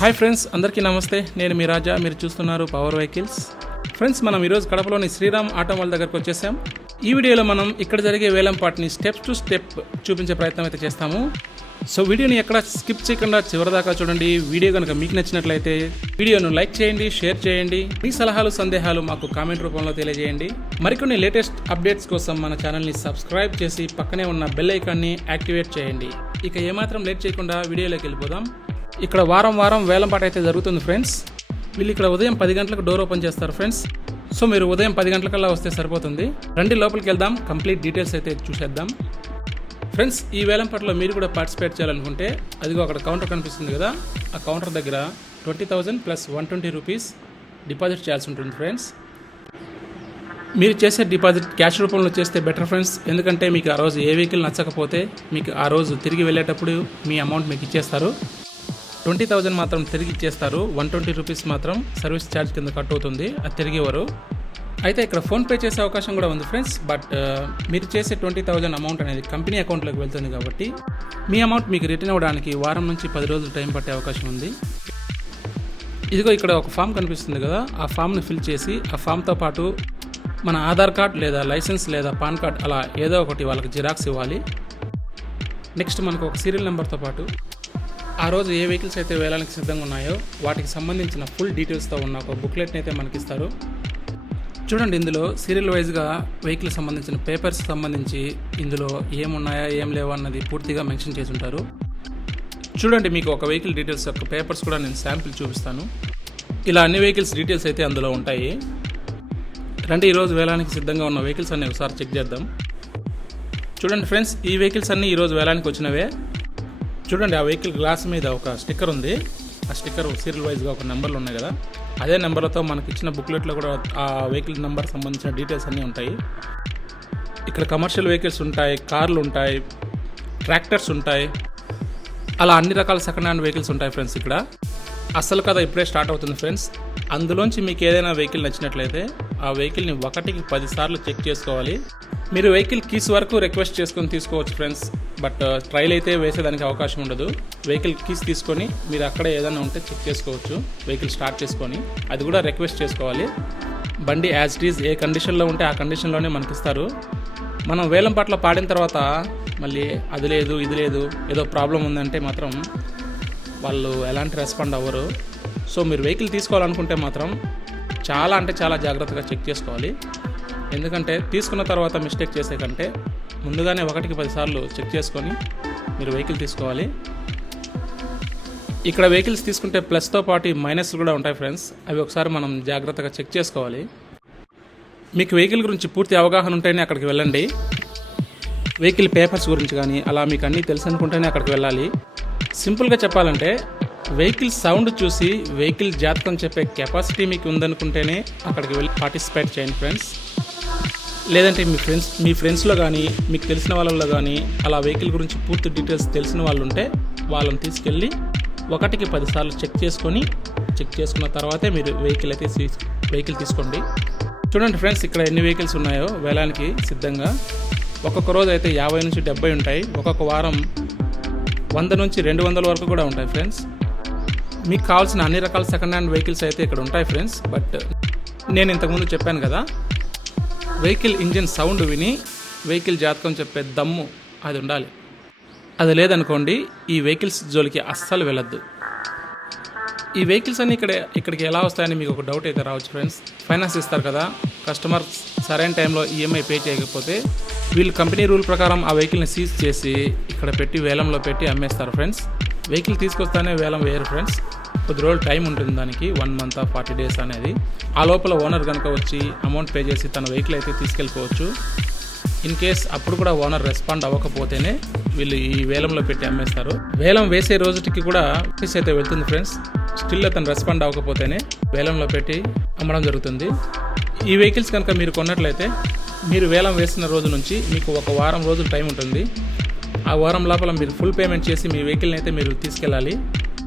Hi friends, అందరికీ నమస్తే. నేను మీ రాజా, మీరు చూస్తున్నారు పవర్ వెహికల్స్. ఫ్రెండ్స్, మనం ఈరోజు కడపలోని శ్రీరామ్ ఆటో మాల్ దగ్గరకు వచ్చేసాం. ఈ వీడియోలో మనం ఇక్కడ జరిగే వేలంపాటిని స్టెప్ టు స్టెప్ చూపించే ప్రయత్నం అయితే చేస్తాము. సో వీడియోని ఎక్కడ స్కిప్ చేయకుండా చివరిదాకా చూడండి. వీడియో కనుక మీకు నచ్చినట్లయితే వీడియోను లైక్ చేయండి, షేర్ చేయండి. మీ సలహాలు, సందేహాలు మాకు కామెంట్ రూపంలో తెలియజేయండి. మరికొన్ని లేటెస్ట్ అప్డేట్స్ కోసం మన ఛానల్ని సబ్స్క్రైబ్ చేసి పక్కనే ఉన్న బెల్ ఐకాన్ని యాక్టివేట్ చేయండి. ఇక ఏమాత్రం లేట్ చేయకుండా వీడియోలోకి వెళ్ళిపోదాం. ఇక్కడ వారం వేలంపాట అయితే జరుగుతుంది ఫ్రెండ్స్. వీళ్ళు ఇక్కడ ఉదయం 10 గంటలకు డోర్ ఓపెన్ చేస్తారు ఫ్రెండ్స్. సో మీరు ఉదయం 10 గంటలకల్లా వస్తే సరిపోతుంది. రండి లోపలికి వెళ్దాం, కంప్లీట్ డీటెయిల్స్ అయితే చూసేద్దాం. ఫ్రెండ్స్, ఈ వేలంపాటలో మీరు కూడా పార్టిసిపేట్ చేయాలనుకుంటే అదిగో అక్కడ కౌంటర్ కనిపిస్తుంది కదా, ఆ కౌంటర్ దగ్గర 20,000 ప్లస్ 120 రూపీస్ డిపాజిట్ చేయాల్సి ఉంటుంది ఫ్రెండ్స్. మీరు చేసే డిపాజిట్ క్యాష్ రూపంలో చేస్తే బెటర్ ఫ్రెండ్స్. ఎందుకంటే మీకు ఆ రోజు ఏ వెహికల్ నచ్చకపోతే మీకు ఆ రోజు తిరిగి వెళ్ళేటప్పుడు మీ అమౌంట్ మీకు ఇచ్చేస్తారు. 20,000 మాత్రం తిరిగి ఇచ్చేస్తారు. 120 రూపీస్ మాత్రం సర్వీస్ ఛార్జ్ కింద కట్ అవుతుంది, అది తిరిగి ఇవ్వరు. అయితే ఇక్కడ ఫోన్పే చేసే అవకాశం కూడా ఉంది ఫ్రెండ్స్. బట్ మీరు చేసే 20,000 అమౌంట్ అనేది కంపెనీ అకౌంట్లోకి వెళ్తుంది కాబట్టి మీ అమౌంట్ మీకు రిటర్న్ అవ్వడానికి వారం నుంచి 10 రోజులు టైం పట్టే అవకాశం ఉంది. ఇదిగో ఇక్కడ ఒక ఫామ్ కనిపిస్తుంది కదా, ఆ ఫామ్ని ఫిల్ చేసి ఆ ఫామ్తో పాటు మన ఆధార్ కార్డ్ లేదా లైసెన్స్ లేదా పాన్ కార్డ్ అలా ఏదో ఒకటి వాళ్ళకి జిరాక్స్ ఇవ్వాలి. నెక్స్ట్ మనకు ఒక సీరియల్ నెంబర్తో పాటు ఆ రోజు ఏ వెహికల్స్ అయితే వేలానికి సిద్ధంగా ఉన్నాయో వాటికి సంబంధించిన ఫుల్ డీటెయిల్స్తో ఉన్న ఒక బుక్లెట్ని అయితే మనకి ఇస్తారు. చూడండి, ఇందులో సీరియల్ వైజ్గా వెహికల్ సంబంధించిన పేపర్స్ సంబంధించి ఇందులో ఏమున్నాయా ఏం లేవా అన్నది పూర్తిగా మెన్షన్ చేసి ఉంటారు. చూడండి, మీకు ఒక వెహికల్ డీటెయిల్స్ యొక్క పేపర్స్ కూడా నేను శాంపిల్ చూపిస్తాను. ఇలా అన్ని వెహికల్స్ డీటెయిల్స్ అయితే అందులో ఉంటాయి. రండి, ఈరోజు వేలానికి సిద్ధంగా ఉన్న వెహికల్స్ అన్ని ఒకసారి చెక్ చేద్దాం. చూడండి ఫ్రెండ్స్, ఈ వెహికల్స్ అన్నీ ఈరోజు వేలానికి వచ్చినవే. చూడండి, ఆ వెహికల్ గ్లాస్ మీద ఒక స్టిక్కర్ ఉంది. ఆ స్టిక్కర్ సీరియల్ వైజ్గా ఒక నెంబర్లు ఉన్నాయి కదా, అదే నెంబర్లతో మనకి ఇచ్చిన బుక్లెట్లో కూడా ఆ వెహికల్ నెంబర్ సంబంధించిన డీటెయిల్స్ అన్నీ ఉంటాయి. ఇక్కడ కమర్షియల్ వెహికల్స్ ఉంటాయి, కార్లు ఉంటాయి, ట్రాక్టర్స్ ఉంటాయి, అలా అన్ని రకాల సెకండ్ హ్యాండ్ వెహికల్స్ ఉంటాయి ఫ్రెండ్స్. ఇక్కడ అసలు కథ ఇప్పుడే స్టార్ట్ అవుతుంది ఫ్రెండ్స్. అందులోంచి మీకు ఏదైనా వెహికల్ నచ్చినట్లయితే ఆ వెహికల్ని 1కి 10 సార్లు చెక్ చేసుకోవాలి. మీరు వెహికల్ కీస్ వరకు రిక్వెస్ట్ చేసుకొని తీసుకోవచ్చు ఫ్రెండ్స్. బట్ ట్రైల్ అయితే వేసేదానికి అవకాశం ఉండదు. వెహికల్ కీస్ తీసుకొని మీరు అక్కడే ఏదైనా ఉంటే చెక్ చేసుకోవచ్చు. వెహికల్ స్టార్ట్ చేసుకొని అది కూడా రిక్వెస్ట్ చేసుకోవాలి. బండి యాజ్ ఇట్ ఈజ్ ఏ కండిషన్లో ఉంటే ఆ కండిషన్లోనే మనకి ఇస్తారు. మనం వేలంపాట్లో పాడిన తర్వాత మళ్ళీ అది లేదు ఇది లేదు ఏదో ప్రాబ్లం ఉందంటే మాత్రం వాళ్ళు ఎలాంటి రెస్పాండ్ అవ్వరు. సో మీరు వెహికల్ తీసుకోవాలనుకుంటే మాత్రం చాలా జాగ్రత్తగా చెక్ చేసుకోవాలి. ఎందుకంటే తీసుకున్న తర్వాత మిస్టేక్ చేసే కంటే ముందుగానే 1కి 10 సార్లు చెక్ చేసుకొని మీరు వెహికల్ తీసుకోవాలి. ఇక్కడ వెహికల్స్ తీసుకుంటే ప్లస్తో పాటు మైనస్ కూడా ఉంటాయి ఫ్రెండ్స్. అవి ఒకసారి మనం జాగ్రత్తగా చెక్ చేసుకోవాలి. మీకు వెహికల్ గురించి పూర్తి అవగాహన ఉంటేనే అక్కడికి వెళ్ళండి. వెహికల్ పేపర్స్ గురించి కానీ అలా మీకు అన్నీ తెలుసు అనుకుంటేనే అక్కడికి వెళ్ళాలి. సింపుల్గా చెప్పాలంటే వెహికల్ సౌండ్ చూసి వెహికల్ జాతకం చెప్పే కెపాసిటీ మీకు ఉందనుకుంటేనే అక్కడికి వెళ్ళి పార్టిసిపేట్ చేయండి ఫ్రెండ్స్. లేదంటే మీ ఫ్రెండ్స్లో కానీ మీకు తెలిసిన వాళ్ళలో కానీ అలా వెహికల్ గురించి పూర్తి డీటెయిల్స్ తెలిసిన వాళ్ళు ఉంటే వాళ్ళని తీసుకెళ్ళి 1కి 10 సార్లు చెక్ చేసుకున్న తర్వాతే మీరు వెహికల్ తీసుకోండి. చూడండి ఫ్రెండ్స్, ఇక్కడ ఎన్ని వెహికల్స్ ఉన్నాయో వేలానికి సిద్ధంగా. ఒక్కొక్క రోజు అయితే 50 నుంచి 70 ఉంటాయి. ఒక్కొక్క వారం 100 నుంచి 200 వరకు కూడా ఉంటాయి ఫ్రెండ్స్. మీకు కావాల్సిన అన్ని రకాల సెకండ్ హ్యాండ్ వెహికల్స్ అయితే ఇక్కడ ఉంటాయి ఫ్రెండ్స్. బట్ నేను ఇంతకుముందు చెప్పాను కదా, వెహికల్ ఇంజిన్ సౌండ్ విని వెహికల్ జాతకం చెప్పే దమ్ము అది ఉండాలి. అది లేదనుకోండి ఈ వెహికల్స్ జోలికి అస్సలు వెళ్ళొద్దు. ఈ వెహికల్స్ అన్నీ ఇక్కడికి ఎలా వస్తాయని మీకు ఒక డౌట్ అయితే రావచ్చు ఫ్రెండ్స్. ఫైనాన్స్ ఇస్తారు కదా, కస్టమర్ సరైన టైంలో ఈఎంఐ పే చేయకపోతే వీళ్ళు కంపెనీ రూల్ ప్రకారం ఆ వెహికల్ని సీజ్ చేసి ఇక్కడ పెట్టి వేలంలో పెట్టి అమ్మేస్తారు ఫ్రెండ్స్. వెహికల్ తీసుకొస్తానే వేలం వేయరు ఫ్రెండ్స్. కొద్ది రోజులు టైం ఉంటుంది దానికి, 1 మంత్ 40 డేస్ అనేది. ఆ లోపల ఓనర్ కనుక వచ్చి అమౌంట్ పే చేసి తన వెహికల్ అయితే తీసుకెళ్ళిపోవచ్చు. ఇన్ కేస్ అప్పుడు కూడా ఓనర్ రెస్పాండ్ అవ్వకపోతేనే వీళ్ళు ఈ వేలంలో పెట్టి అమ్మేస్తారు. వేలం వేసే రోజుకి కూడా ఆఫీస్ అయితే వెళ్తుంది ఫ్రెండ్స్. స్టిల్ అతను రెస్పాండ్ అవ్వకపోతేనే వేలంలో పెట్టి అమ్మడం జరుగుతుంది. ఈ వెహికల్స్ కనుక మీరు కొన్నట్లయితే మీరు వేలం వేసిన రోజు నుంచి మీకు ఒక వారం రోజులు టైం ఉంటుంది. ఆ వారం లోపల మీరు ఫుల్ పేమెంట్ చేసి మీ వెహికల్ని అయితే మీరు తీసుకెళ్ళాలి.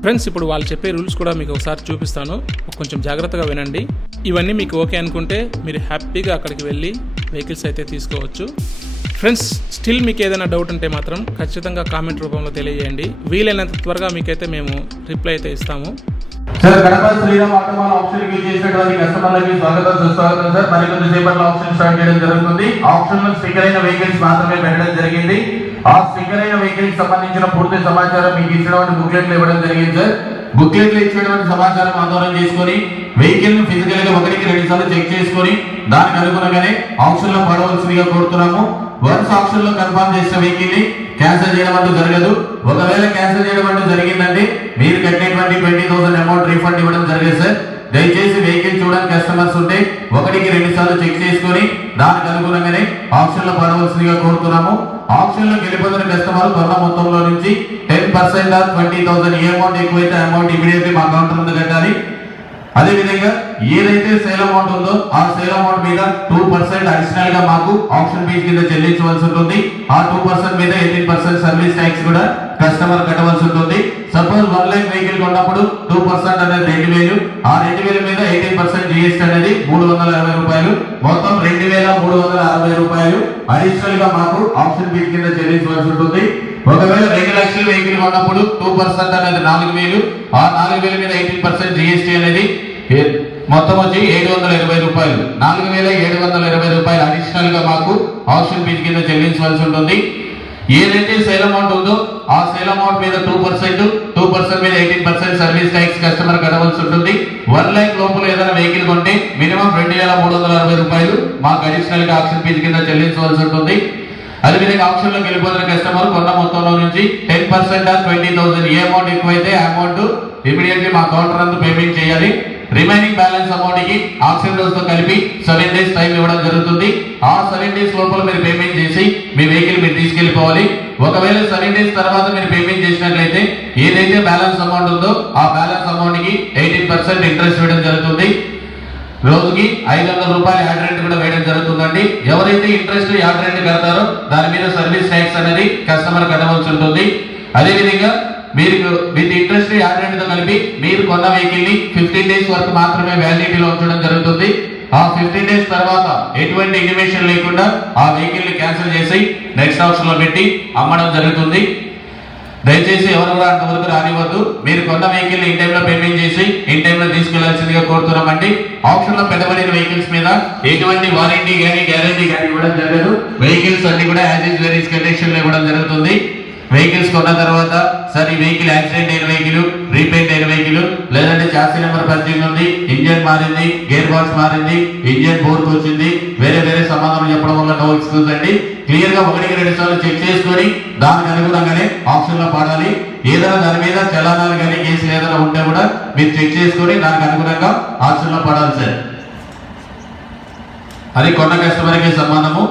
ఫ్రెండ్స్, ఇప్పుడు వాళ్ళు చెప్పే రూల్స్ కూడా మీకు ఒకసారి చూపిస్తాను, కొంచెం జాగ్రత్తగా వినండి. ఇవన్నీ మీకు ఓకే అనుకుంటే మీరు హ్యాపీగా అక్కడికి వెళ్ళి వెహికల్స్ అయితే తీసుకోవచ్చు. ఫ్రెండ్స్, స్టిల్ మీకు ఏదైనా డౌట్ ఉంటే మాత్రం ఖచ్చితంగా కామెంట్ రూపంలో తెలియజేయండి. వీలైనంత త్వరగా మీకైతే మేము రిప్లై అయితే ఇస్తాము. సార్, కడప శ్రీరామ్ ఆటోమాల్ ఆప్షన్ కి చేసినటువంటి కస్టమర్లకి స్వాగతం సుస్వాగతం సార్. మరికొద్ది సేపట్లో ఆప్షన్ స్టార్ట్ చేయడం జరుగుతుంది. ఆప్షన్ లో స్టిక్కర్ అయిన వెహికల్స్ మాత్రమే పెట్టడం జరిగింది. ఆ స్టిక్కర్ అయిన వెహికల్ కి సంబంధించిన పూర్తి సమాచారం మీకు ఇచ్చినటువంటి బుక్లెట్లు ఇవ్వడం జరిగింది సార్. బుక్లెట్లు ఇచ్చినటువంటి సమాచారం ఆందోళన చేసుకొని వెహికల్ ను ఫిజికల్ గా 1-2 సార్లు చెక్ చేసుకొని దానికి అనుగుణంగానే ఆప్షన్ లో పడవలసిందిగా కోరుతున్నాము. వన్స్ ఆప్షన్ లో కన్ఫర్మ్ చేసిన వెహికల్ ని క్యాన్సిల్ చేయడం అంటూ జరగదు. ఒకవేళ క్యాన్సిల్ చేయడం అంటూ జరిగిందంటే మీరు కట్టినటువంటి 20,000 అమౌంట్ రీఫండ్ ఇవ్వడం జరిగేది సార్. దయచేసి వెహికల్ చూడడానికి కస్టమర్స్ ఉంటే 1-2 సార్లు చెక్ చేసుకొని దానికి అనుగుణంగానే ఆప్షన్ లో పడవలసిందిగా కోరుతున్నాము. ఆప్షన్ లో గెలిపొందిన కస్టమర్ కొన్న మొత్తంలో నుంచి 10% ఆర్ 20,000 ఏ అమౌంట్ ఎక్కువైతే అమౌంట్ ఇమీడియట్లీ మా కౌంటర్ ముందు కట్టాలి. అదే విధంగా ఏదైతే సేల్ అమౌంట్ ఉందో ఆ సేల్ అమౌంట్ మీద 2% అడిషనల్ గా మాకు ఆప్షన్ ఫీజ్ కింద చెల్లించవలసి ఉంటుంది. ఆ 2% మీద 18% సర్వీస్ ట్యాక్స్ కూడా కస్టమర్ కట్టవలసి ఉంటుంది. సపోజ్ 1 లైక్ వెహికల్ కొన్నప్పుడు 2% అనేది 2,000, ఆ 2,000 మీద 18% జిఎస్టీ అనేది 360 రూపాయలు, మొత్తం 2,360 రూపాయలు అడిషనల్ గా మాకు ఆప్షన్ ఫీజ్ కింద చెల్లించవలసి ఉంటుంది. ఒకవేళ 2 లక్షల వెహికల్ కొన్నప్పుడు 2% అనేది 4,000, ఆ 4,000 మీద 18% జిఎస్టీ అనేది మొత్తం వచ్చి 720 రూపాయలు, 4,720 రూపాయలు అడిషనల్ గా మాకు ఆప్షన్ ఫీజ్ కింద చెల్లించవలసి ఉంటుంది. ఏదైతే సేల్ అమౌంట్ ఉందో ఆ సేల్ అమౌంట్ మీద 2% మీద 18% సర్వీస్ ట్యాక్స్ కస్టమర్ కట్టవలసి ఉంటుంది. 1 లైక్ లోపల ఏదైనా వెహికల్ కొంటే మినిమం 2,360 రూపాయలు మాకు అడిషనల్ గా ఆప్షన్ ఫీజ్ కింద చెల్లించవలసి ఉంటుంది. అదేవిధంగా ఆప్షన్ లో వెళ్ళిపోతున్న కస్టమర్ కొన్న మొత్తంలో నుంచి 10% ఆర్ 20,000 ఏ అమౌంట్ ఎక్కువైతే ఆ అమౌంట్ ఇమీడియట్లీ మా కౌంటర్ అంతా పేమెంట్ చేయాలి. రిమైనింగ్ బ్యాలెన్స్ అమౌంట్ కి ఆప్షన్ రోజు తో కలిపి 7 డేస్ టైం ఇవ్వడం జరుగుతుంది. ఆ 7 డేస్ లోపల మీరు పేమెంట్ చేసి మీ వెహికల్ మీరు తీసుకెళ్లిపోవాలి. ఒకవేళ 7 డేస్ తర్వాత మీరు పేమెంట్ చేసినట్లయితే ఏదైతే బ్యాలెన్స్ అమౌంట్ ఉందో ఆ బ్యాలెన్స్ అమౌంట్ కి 18% ఇంట్రెస్ట్ వేయడం జరుగుతుంది. రోజుకి 500 రూపాయలు యాడ్ రెంట్ కూడా వేయడం జరుగుతుందండి. ఎవరైతే ఇంట్రెస్ట్ యాడ్ రెంట్ కడతారో దాని మీద సర్వీస్ ట్యాక్స్ అనేది కస్టమర్ కట్టవలసి ఉంటుంది. అదేవిధంగా మీరు విత్ ఇంట్రెస్ట్ యాడ్ రెంట్ తో కలిపి మీరు కొన్న వెహికల్ ని 15 డేస్ వరకు మాత్రమే వ్యాలిడిటీలో ఉంచడం జరుగుతుంది. ఆ 15 డేస్ తర్వాత ఎటువంటి ఇన్ఫర్మేషన్ లేకుండా ఆ వెహికల్ ని క్యాన్సిల్ చేసి నెక్స్ట్ ఆప్షన్ లో పెట్టి అమ్మడం జరుగుతుంది. దయచేసి ఎవరు కూడా అంతవరకు రానివ్వద్దు. మీరు కొన్న వెహికల్ ఇన్ టైంలో పేమెంట్ చేసి ఇన్ టైంలో తీసుకెళ్లాల్సిందిగా కోరుతున్నామండి. ఆప్షన్ లో పెట్టబడిన వెహికల్స్ మీద ఎటువంటి వారంటీ కానీ గ్యారంటీ కానీ ఇవ్వడం జరగదు. వెహికల్స్ అన్ని కూడా యాజ్ ఇస్ వెరీస్ కండిషన్ లో ఇవ్వడం జరుగుతుంది. వెహికల్స్ కొన్న తర్వాత సార్ ఈ వెహికల్ యాక్సిడెంట్ అయిన వెహికల్, రీపెయింట్ అయిన వెహికల్, లేదంటే చాసీ నెంబర్ పంచింగ్ ఉంది, ఇంజన్ మారింది, గేర్ బాక్స్ మారింది, ఇంజన్ బోర్కు వచ్చింది, వేరే వేరే సమాధానం చెప్పడం వల్ల నో ఎక్స్క్యూజ్ అండి. క్లియర్ గా 1-2 సార్లు చెక్ చేసుకొని దానికి అనుగుణంగానే ఆప్షన్ లో పాడాలి. ఏదైనా దాని మీద చలానాలు కానీ కేసులు ఏదైనా ఉంటే కూడా మీరు చెక్ చేసుకొని దానికి అనుగుణంగా ఆప్షన్ లో పడాలి సార్. అది కొన్న కస్టమర్ కి సంబంధము.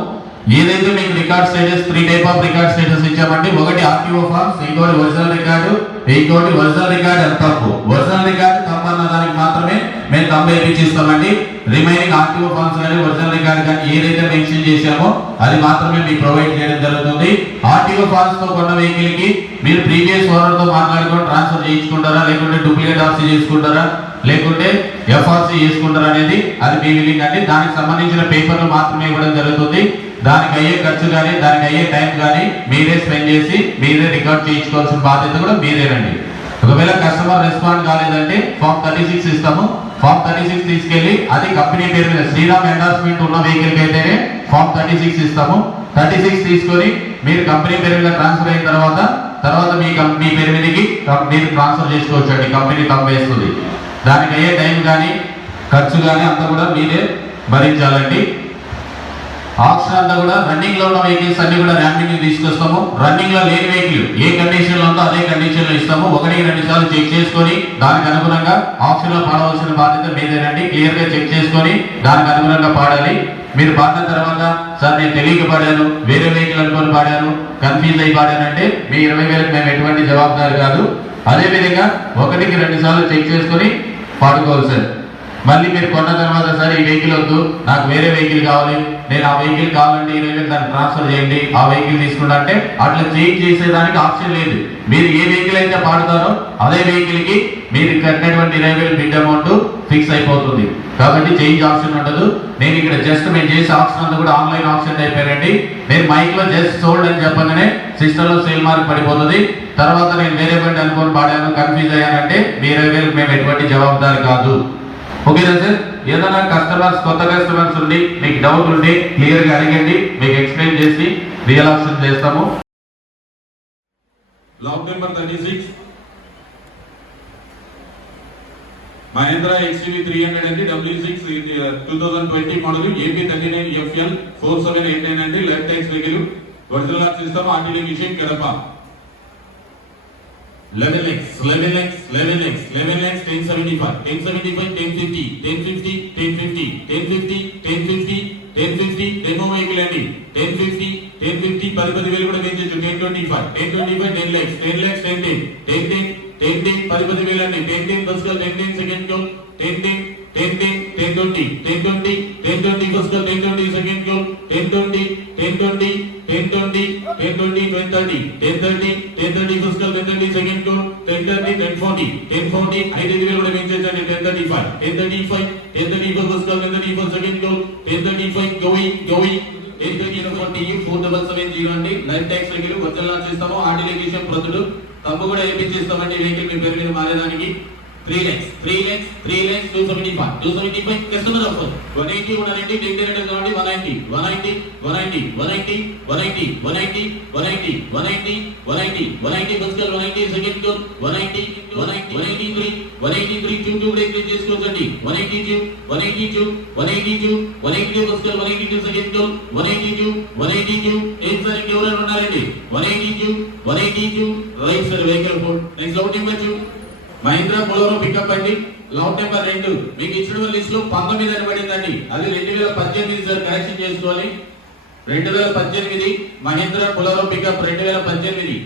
ఏదైతే మీకు record status 3 type of record status ఇచ్చామండి. ఒకటి ఆర్టీఓ ఫార్మ్స్, ఇంకోటి ఒరిజినల్ రికార్డు, ఇంకోటి ఒరిజినల్ రికార్డ్ ఎంత తప్పు. ఒరిజినల్ రికార్డు తప్పు అన్న దానికి మాత్రమే మేము తప్పు వేయించిస్తామండి. రిమైనింగ్ ఆర్టీఓ ఫార్మ్స్ కానీ ఒరిజినల్ రికార్డ్ కానీ ఏదైతే మెన్షన్ చేశామో అది మాత్రమే మీకు ప్రొవైడ్ చేయడం జరుగుతుంది. ఆర్టీఓ ఫార్మ్స్ తో కొన్న వెహికల్ కి మీరు ప్రీవియస్ ఓనర్ తో మాట్లాడుకొని ట్రాన్స్ఫర్ చేయించుకుంటారా, లేకుంటే డూప్లికేట్ ఆర్సీ చేసుకుంటారా, లేకుంటే ఎఫ్ఆర్సీ చేసుకుంటారా అనేది అది మీ విల్లింగ్ అండి. దానికి సంబంధించిన పేపర్లు మాత్రమే ఇవ్వడం జరుగుతుంది. దానికి అయ్యే ఖర్చు కానీ దానికి అయ్యే టైం కానీ మీరే స్పెండ్ చేసి మీరే రికార్డ్ చేయించుకోవాల్సిన బాధ్యత కూడా మీరేనండి. ఒకవేళ కస్టమర్ రెస్పాండ్ కాలేదంటే ఫామ్ 36 ఇస్తాము. ఫామ్ 36 తీసుకెళ్లి అది కంపెనీ పేరు మీద శ్రీరామ్ ఎండార్స్మెంట్ ఉన్న వెహికల్ కి అయితేనే ఫామ్ 36 ఇస్తాము. 36 తీసుకొని మీరు కంపెనీ పేరు మీద ట్రాన్స్ఫర్ అయిన తర్వాత మీ పేరు మీదకి మీరు ట్రాన్స్ఫర్ చేసుకోవచ్చు అండి. కంపెనీ తప్పేస్తుంది. దానికి అయ్యే టైం కానీ ఖర్చు కానీ అంతా కూడా మీరే భరించాలండి. ఆప్షన్ అంతా కూడా రన్నింగ్ లో ఉన్న వెహికల్స్ అన్ని కూడా ర్యాంపింగ్ తీసుకొస్తాము. రన్నింగ్ లో లేని వెహికల్ ఏ కండిషన్ లో ఉందో అదే కండిషన్ లో ఇస్తాము. 1-2 సార్లు చెక్ చేసుకొని దానికి అనుగుణంగా ఆప్షన్ లో పాడవలసిన బాధ్యత మీదేనండి. క్లియర్ గా చెక్ చేసుకొని దానికి అనుగుణంగా పాడాలి. మీరు పాడిన తర్వాత సార్ నేను తెలియక పాడాను, వేరే వెహికల్ అనుకొని పాడాను, కన్ఫ్యూజ్ అయి పాడానంటే మీ 20,000 మేము ఎటువంటి జవాబుదారు కాదు. అదే విధంగా 1-2 సార్లు చెక్ చేసుకొని పాడుకోవాలి సార్. మళ్ళీ మీరు కొన్న తర్వాత సరే ఈ వెహికల్ వద్దు, నాకు వేరే వెహికల్ కావాలి, నేను ఆ వెహికల్ కావాలంటే 20,000 దాన్ని ట్రాన్స్ఫర్ చేయండి, ఆ వెహికల్ తీసుకుంటా అంటే అట్లా చేంజ్ చేసేదానికి ఆప్షన్ లేదు. మీరు ఏ వెహికల్ అయితే పాడుతారో అదే వెహికల్ కి మీరు కట్టినటువంటి 20,000 బిడ్ అమౌంట్ ఫిక్స్ అయిపోతుంది. కాబట్టి చేంజ్ ఆప్షన్ ఉండదు. నేను ఇక్కడ జస్ట్ మేము చేసే ఆప్షన్ అంతా కూడా ఆన్లైన్ ఆప్షన్ అయిపోయారండి. నేను మైక్ లో జస్ట్ సోల్డ్ అని చెప్పగానే సిస్టమ్ లో సేల్ మార్క్ పడిపోతుంది. తర్వాత నేను వేరే బండి అనుకొని పాడాను, కన్ఫ్యూజ్ అయ్యానంటే మీ 20,000 మేము ఎటువంటి జవాబుదారి కాదు. ఓకేనా సార్? ఏదైనా కస్టమర్స్ కొత్త కస్టమర్స్ ఉండి మీకు డౌట్ ఉంటే క్లియర్ గా అడగండి, మీకు ఎక్స్ప్లెయిన్ చేసి రియల్ ఆప్షన్ చేస్తాము. లాట్ నెంబర్ 36 Mahindra XUV 300 అండి, W6 2020 మోడల్, AP39FL 4789 అండి, life tax vehicle, original lock system, RTD మిషన్, కడప. 11X 1075 1050 డెమో వెహికల్ అండి, 1050 10,000 కూడా వేయించచ్చు. 1025 10 lakhs 10 10,000 అండి, 10 బస్ గా 10 సెకండ్ కో 10 ఫస్ట్ గా 10 సెకండ్ కో 10 ఫస్ట్ గా 10 సెకండ్ కో 10 5,000 కూడా వేయించండి. 1035 ఫస్ట్ గా 10 సెకండ్ కో 1035 గోయింగ్ 4770 అండి, life tax vehicle, original launch చేస్తాము, ఆర్టిలేషన్ ప్రొద్దుడు తప్పు కూడా వేయించేస్తామండి. వెహికల్ మీ పేరు మీద మారేదానికి 3 lakhs 275 కస్టమర్ ఆఫర్. 180 ఉన్నారండి, 10 కావండి, 190 ఫస్ట్ గా 190 సెకండ్ గా 183 22 కూడా ఎక్స్ప్లెయిన్ చేసుకోవచ్చండి. 182 ఫస్ట్ గా 182 సెకండ్ గా 182 ఏం సార్ ఎవరైనా ఉన్నారండి? 182 right sir vehicle four. Next out number 2 Mahindra Bolero pickup అండి, లాట్ నెంబర్ 2 మీకు ఇచ్చిన లిస్ట్ లో 19 అని పడిందండి, అది 2018 సార్, కరెక్షన్ చేసుకోవాలి. 2018 మహీంద్రా బొలెరో పికప్ 2018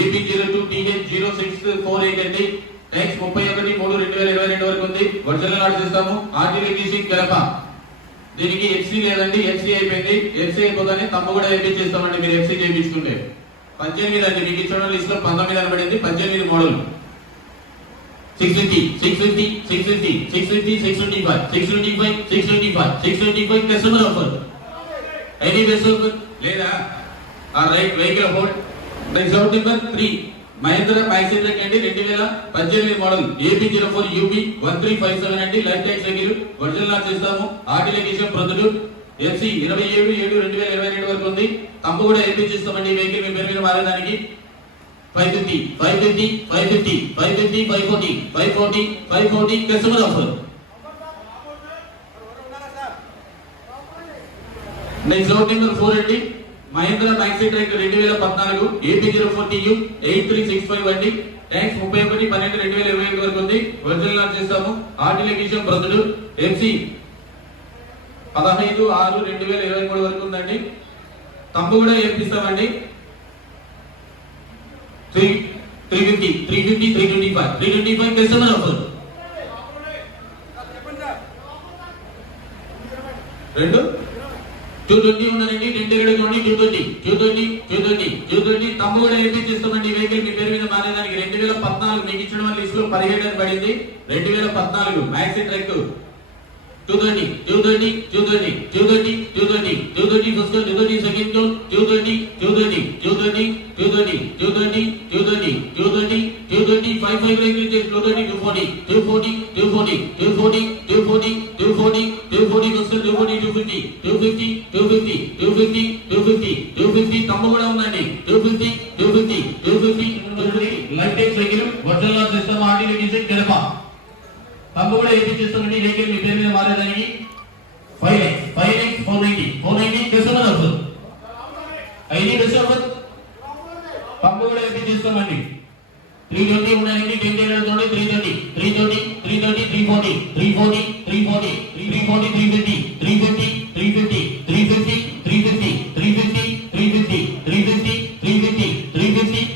AP02TH0648 అండి, ట్యాక్స్ 31/3/2022 వరకు ఉంది, ఒరిజినల్ ఆర్డర్ చేస్తాము, ఆర్టీలీ టీసింగ్ కడప. దీనికి ఎఫ్సీ లేదండి, ఎఫ్సీ అయిపోయింది, ఎఫ్సీ అయిపోతానే తప్పు కూడా చేపిస్తామండి మీరు ఎఫ్సీ చేయించుకుంటే. 18 అండి, మీకు ఇచ్చిన లిస్ట్ లో 19 అని పడింది, 18 model. 625 customer offer. Any best offer లేదా? Right vehicle hold. Next out number 3 Mahindra maxi truck అండి, 2018 మోడల్, AP04UB 1357 అండి, life tax vehicle, original launch చేస్తాము, ఆర్టిలేషన్ ప్రొద్దుడు, ఎఫ్సీ 27/7/2022 వరకు ఉంది, తప్పు కూడా చేపిస్తామండి. వెహికల్ మీ పేరు మీద మారేదానికి 550 540 customer offer. Next out number 4 అండి, మహీంద్రా మ్యాక్సీ ట్రక్ 2014 AP04TU 8365 అండి, ట్యాక్స్ 31/12/2022 వరకు ఉంది, ఒరిజినల్ లాంచ్ చేస్తాము, ఆర్టిలేషన్ ప్రొద్దుడు, ఎఫ్సీ 15/6/2023 వరకు ఉందండి, తప్పు కూడా చేపిస్తామండి. 325 కస్టమర్ ఆఫర్. 220 ఉన్నారండి, 220 తమ్ము కూడా చేపిస్తామండి. వెహికల్ మీ పేరు మీద మారేదానికి 2014 మీకు ఇచ్చిన వాళ్ళ లిస్ట్ లో 17 అని పడింది, 2014 maxi truck 230 first 230 second 230 55 range 240 240 first 250 తమ్ము కూడా ఉందండి. 250 life tax vehicle, original launch చేస్తాము, ఆర్టిలేషన్ కడప. తమ్ము కూడా చేపిస్తామండి. వెహికల్ మీ పేరు మీద మారేదానికి 5 lakhs 490 కస్టమర్ ఆఫర్. ఐడి బెస్ట్ ఆఫర్, తమ్ము కూడా చేపిస్తామండి. 320 ఉన్నాయండి, 10 330 340 350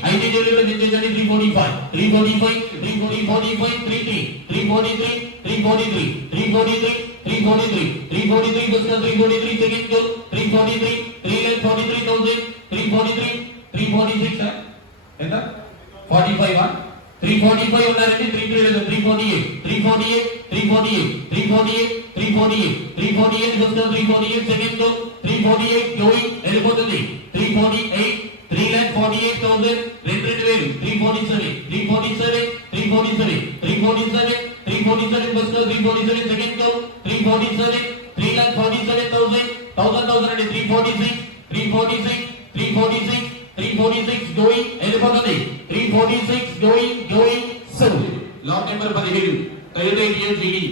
ఐటీ జోలీలో దించేసండి. 345 343 343 343 Busker 343 second goal 343 3 lakh 43,000 343 346 ఎంత 45 345 ఉన్నారండి 348 Busker 348 second goal 348 going వెళ్ళిపోతుంది 348 3 lakh 48,000 347 Busker 347 second goal 347 3 lakh 47,000 1000 and 346 going వెళ్ళిపోతుంది 346 going so lot number 17 tyre area GD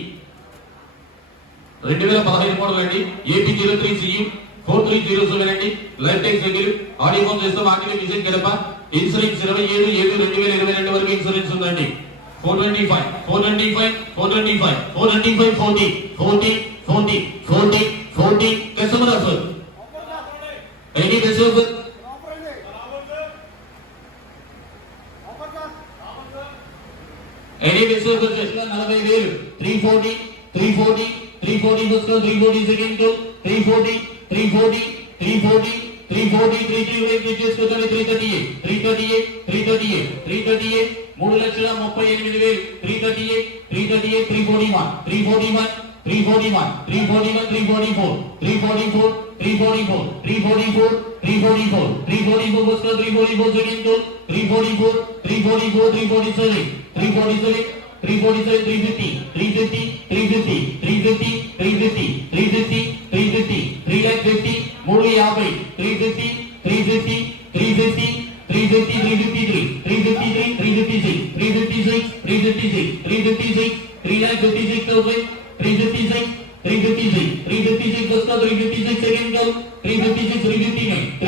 2015 model అండి AP03CU 4307 అండి life time cycle audio phone చేస్తాం ఆర్టీవీ విజిట్ గడప ఇన్సూరెన్స్ 27/7/2022 వరకు insurance ఉందండి 425 customer offer any customer any customer 40,000 340 Busker 340 second goal 340 చేసుకోవాలి 338 338 341 Busker 344 second goal 347 350 3 lakh 50 350 353 356 3 lakh 56,000 356 Busker 356 second goal 356 359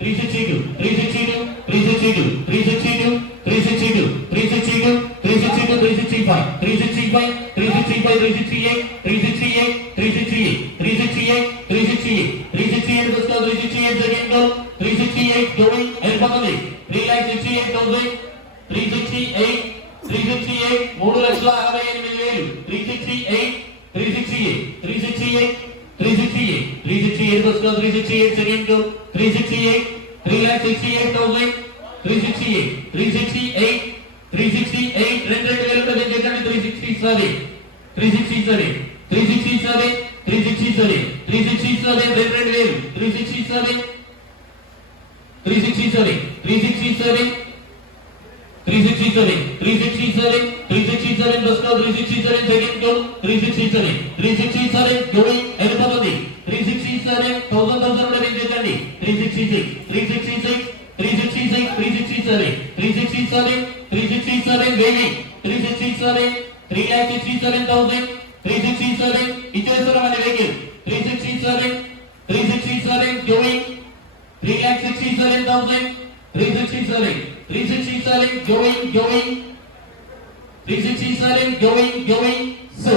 362 365 Busker 368 second goal 368 going వెళ్ళిపోతుంది 3,68,000 368 3,68,000 368 Busker 368 second goal 368 3,68,000 368 367 367 Busker 367 second goal 367 going వెళ్ళిపోతుంది 367 1000 కూడా పెంచండి 366 baby 367 3,67,000 367 ఇచ్చేస్తారు మన vehicle 367 going 3,67,000 367 going 367 going so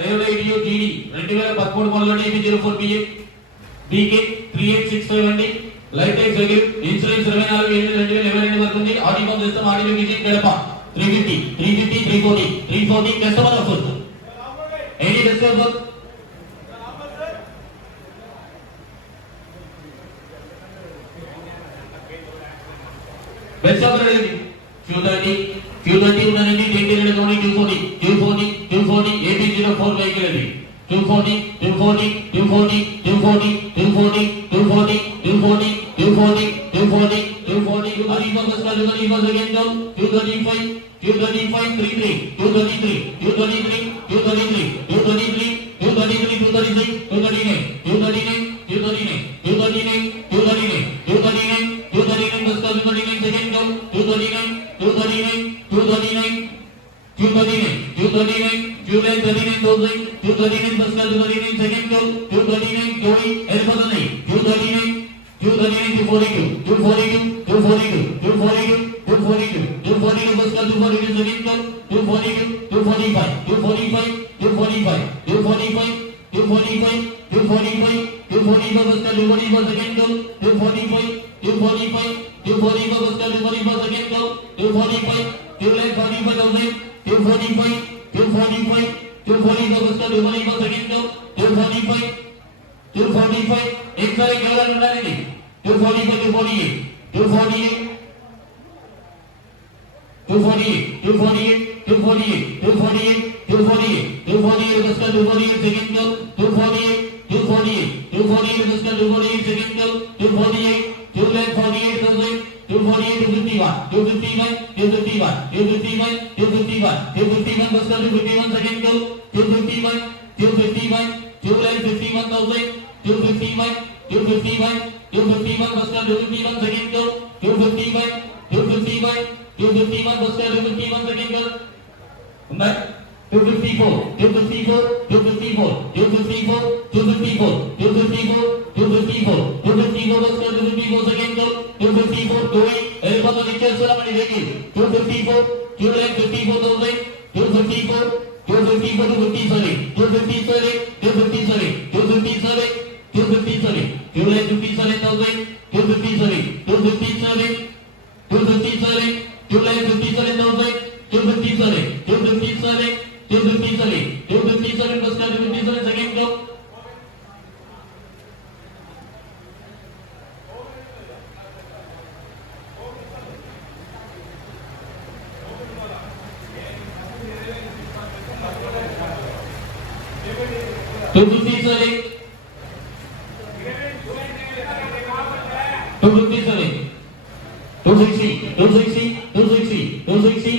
AIDU GD 2013 model AP04BA BK 3865 అండి life time cycle insurance 24/8/2022 వరకు ఉంది audio phone చేస్తాం ఆడియో విజిట్ గడప 350 340 customer offer any customer best offer ready Q30 ఉన్నారండి 240 AP04 వెహికల్ అండి 240 Arriva Busker second goal 235 33 233 Busker 239 second goal 239 Busker 239 second goal 239 going వెళ్ళిపోతుంది 239 242 Busker 242 second goal 245 Busker 245 second goal 245 Busker 245 second goal 245 2,45,000 245 Busker 245 second goal 245 245 एक सारे केवल ఉండాలండి 245 248 248 248 248 248 248 248 उसका 248 second को 248 248 248 उसका 248 सेकंड को 248 248,000 248 251 251 251 251 251 उसका 251 सेकंड को 251 251 251,000 251 251 251 उसका 251 सेकंड को 251 251 251 उसका 251 सेकंड को 254 254 254 254 254 254 254 254 उसका 254 सेकंड को 254 going everybody lecture sir mani veki 254 254,000 254 254 257 257 257 257 257 257,000 257 257 257 257,000 257 257 257 257 उसका 257 सेकंड को 257 257 260 260 260 260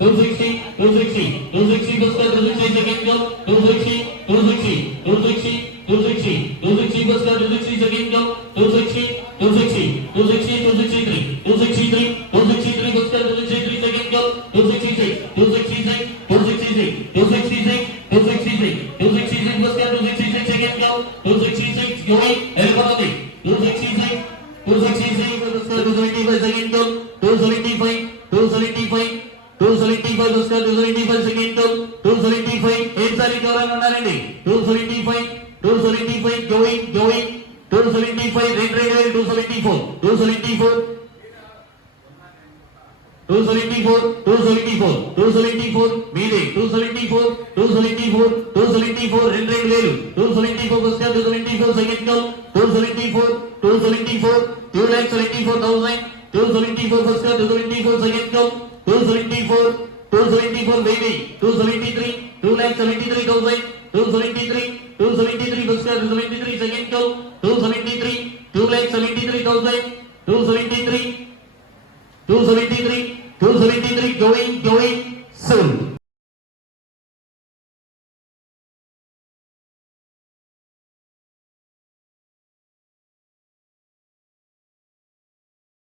260 260 260 उसका 260 सेकंड को 260 260 260 260 260 उसका 260 सेकंड को 260 260 260 263 263 263 उसका 263 सेकंड को 266 266 266 266 266 266 उसका 266 सेकंड को 266 going everybody 266 266 उसका 275 सेकंड को 275 275 275 उसका 275 सेकंड को 275 एक सारी कवर ఉండాలండి 275 275 going 275 रेड 274 274 274 274 274 మీదే 274 274 274 रेड 274 उसका 274 सेकंड को 274 274 274,000 274 उसका 274 सेकंड को 274 274 baby 273 273,000 273 273 उसका 273 सेकंड को